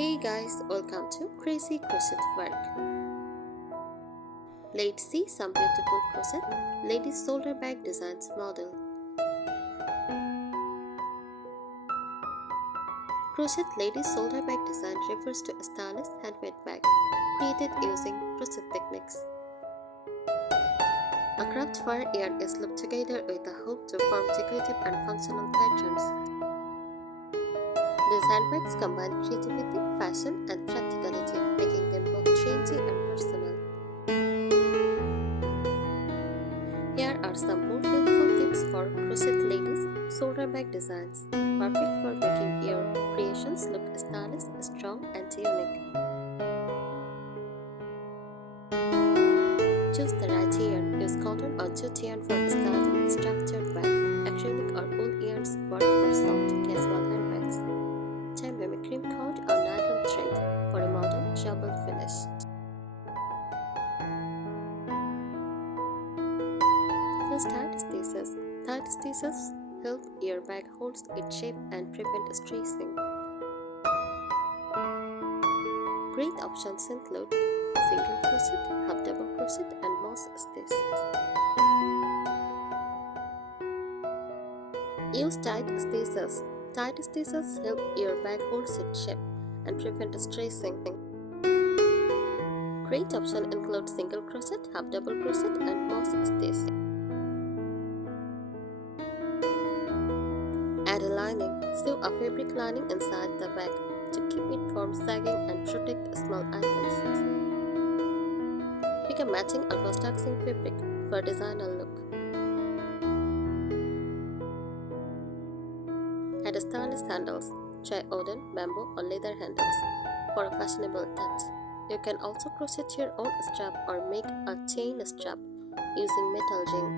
Hey guys, welcome to Crazy Crochet Work. Let's see some beautiful crochet ladies shoulder bag designs model. Crochet ladies shoulder bag design refers to a stylish handmade bag created using crochet techniques. A craft fur yarn is looped together with a hook to form decorative and functional patterns. These handbags combine creativity, fashion, and practicality, making them both trendy and personal. Here are some more helpful tips for crochet ladies shoulder bag designs, perfect for making your creations look stylish, strong, and unique. Choose the right yarn. Use cotton or jute yarn for a stylish, structured bag. Acrylic or wool yarns work for soft, casual handbags. Time with cream cord or nylon thread for a modern, trouble finish. Use tight stitches. Tight stitches help your bag hold its shape and prevent stressing. Great options include single crochet, half double crochet, and moss stitch. Use tight stitches. Tight stitches help your bag hold its shape and prevent stressing. Great options include single crochet, half double crochet, and moss stitch. Add a lining. Sew a fabric lining inside the bag to keep it from sagging and protect small items. Pick a matching or contrasting fabric for a designer look. Add stylish handles. Try wooden, bamboo, or leather handles for a fashionable touch. You can also crochet your own strap or make a chain strap using metal ring.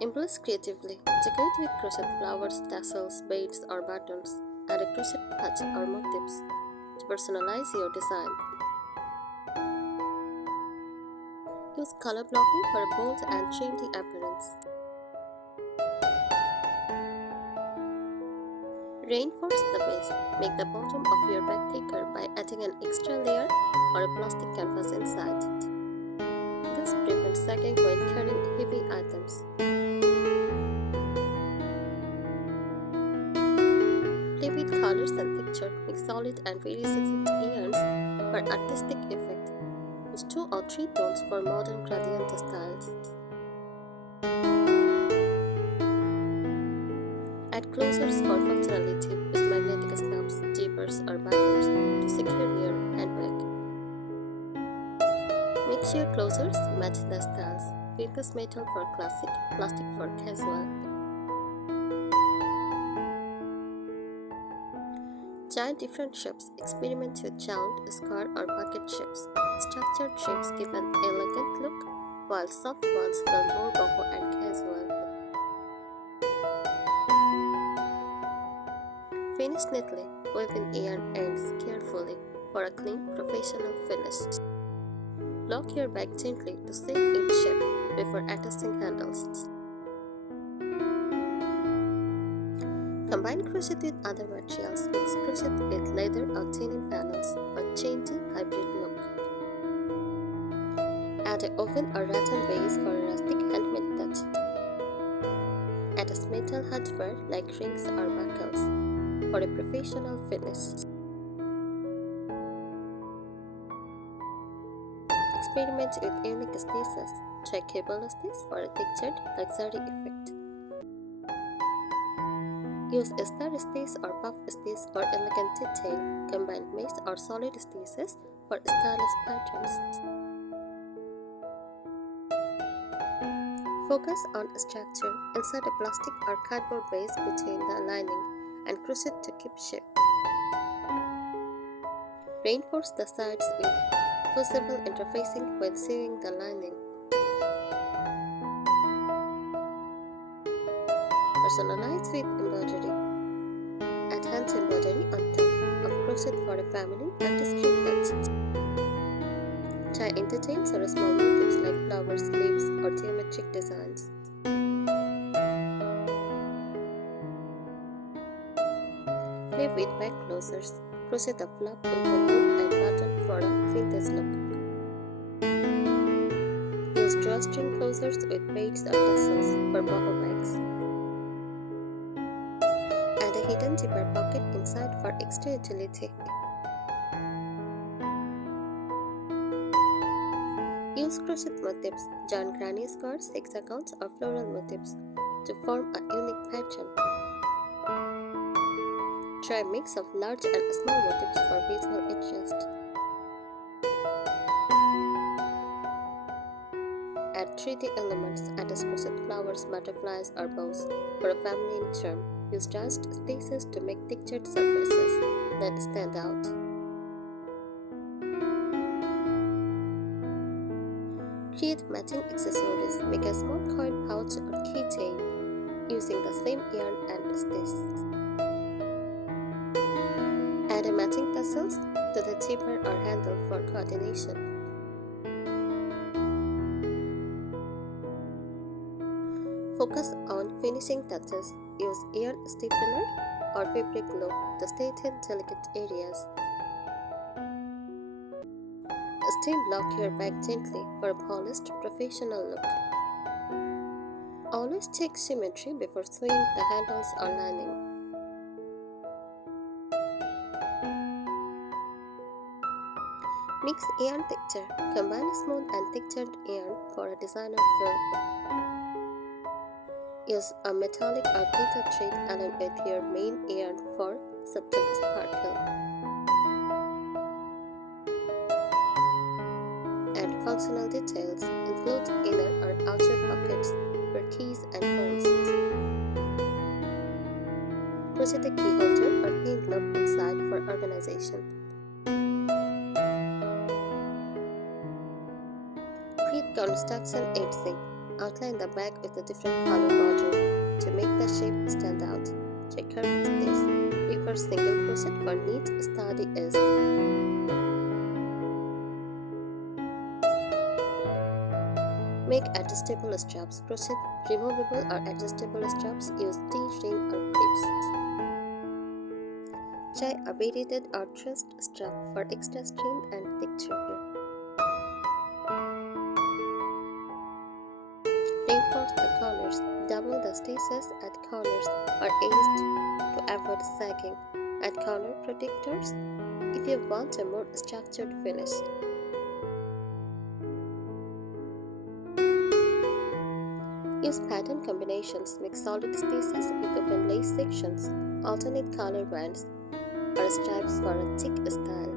Embrace creatively. Decorate with crochet flowers, tassels, beads, or buttons. Add a crochet patch or motifs to personalize your design. Use color blocking for a bold and trendy appearance. Reinforce the base. Make the bottom of your bag thicker by adding an extra layer or a plastic canvas inside. This prevents sagging when carrying heavy items. Play with colors and texture. Mix solid and very sensitive yarns for artistic effect. Use 2 or 3 tones for modern gradient styles. Add closures for functionality. Use magnetic snaps, zippers, or buckles to secure your handbag. Make sure closures match the styles. Viscose metal for classic, plastic for casual. Try different shapes. Experiment with round, square, or bucket shapes. Structured shapes give an elegant look, while soft ones feel more boho and casual. Finish neatly. Weave in yarn ends carefully for a clean, professional finish. Lock your bag gently to seal its shape before attaching handles. Combine crochet with other materials. Mix crochet with leather or denim panels for a changey hybrid look. Add an oven or rattan base for a rustic handmade touch. Add a metal hardware like rings or buckles for a professional finish. Experiment with unique stitches. Try cable stitch for a textured, luxury effect. Use a star stitch or puff stitch for elegant detail. Combine mesh or solid stitches for stylish patterns. Focus on structure. Insert a plastic or cardboard base between the lining and crochet to keep shape. Reinforce the sides with fusible interfacing when sewing the lining. Personalize with embroidery. Add hand embroidery on top of crochet for a family and discreet touch. Try intertwines or small motifs like flowers, leaves, or geometric designs. Play with bag closures. Crochet the flap with a loop and button for a vintage look. Use drawstring closures with beads or tassels for boho bags. Add a hidden zipper pocket inside for extra utility. Use crochet motifs, John granny skirts, hexagons, or floral motifs to form a unique pattern. Try a mix of large and small motifs for visual interest. Add 3D elements and crochet flowers, butterflies, or bows for a feminine charm. Use dashed spaces to make textured surfaces that stand out. Create matching accessories. Make a small coin pouch or keychain using the same yarn and stitch. Add a matching tassels to the zipper or handle for coordination. Focus on finishing touches. Use yarn stiffener or fabric glue to straighten delicate areas. Steam lock your bag gently for a polished, professional look. Always check symmetry before sewing the handles or lining. Mix yarn texture. Combine smooth and textured yarn for a designer feel. Use a metallic or glitter thread along with your main yarn for subtle sparkle. Add functional details. Include inner or outer pockets for keys and phones. Crochet a key holder or pin loop inside for organization. Create construction edging. Outline the bag with a different color border to make the shape stand out. Check curved stitch. Reverse single crochet for neat, sturdy edge. Make adjustable straps. Crochet removable or adjustable straps. Use D-ring or clips. Try a beaded or trussed strap for extra strength and texture. Reinforce the corners. Double the stitches at corners or edges to avoid sagging. Add corner protectors if you want a more structured finish. Use pattern combinations. Mix solid pieces with open lace sections, alternate color bands, or stripes for a thick style.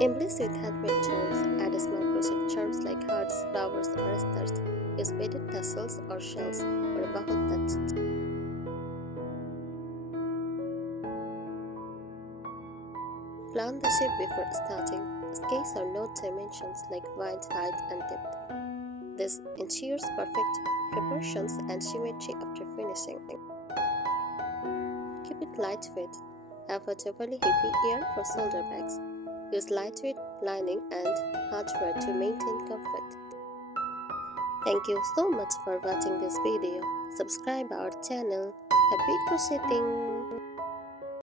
Embellish with handmade charms. Add small crochet charms like hearts, flowers, or stars. Use beaded tassels or shells for a boho touch. Plan the shape before starting. Scales or note dimensions like width, height, and depth. This ensures perfect proportions and symmetry after finishing. Keep it lightweight. Avoid overly heavy yarn for shoulder bags. Use lightweight lining and hardware to maintain comfort. Thank you so much for watching this video. Subscribe our channel. Happy crocheting!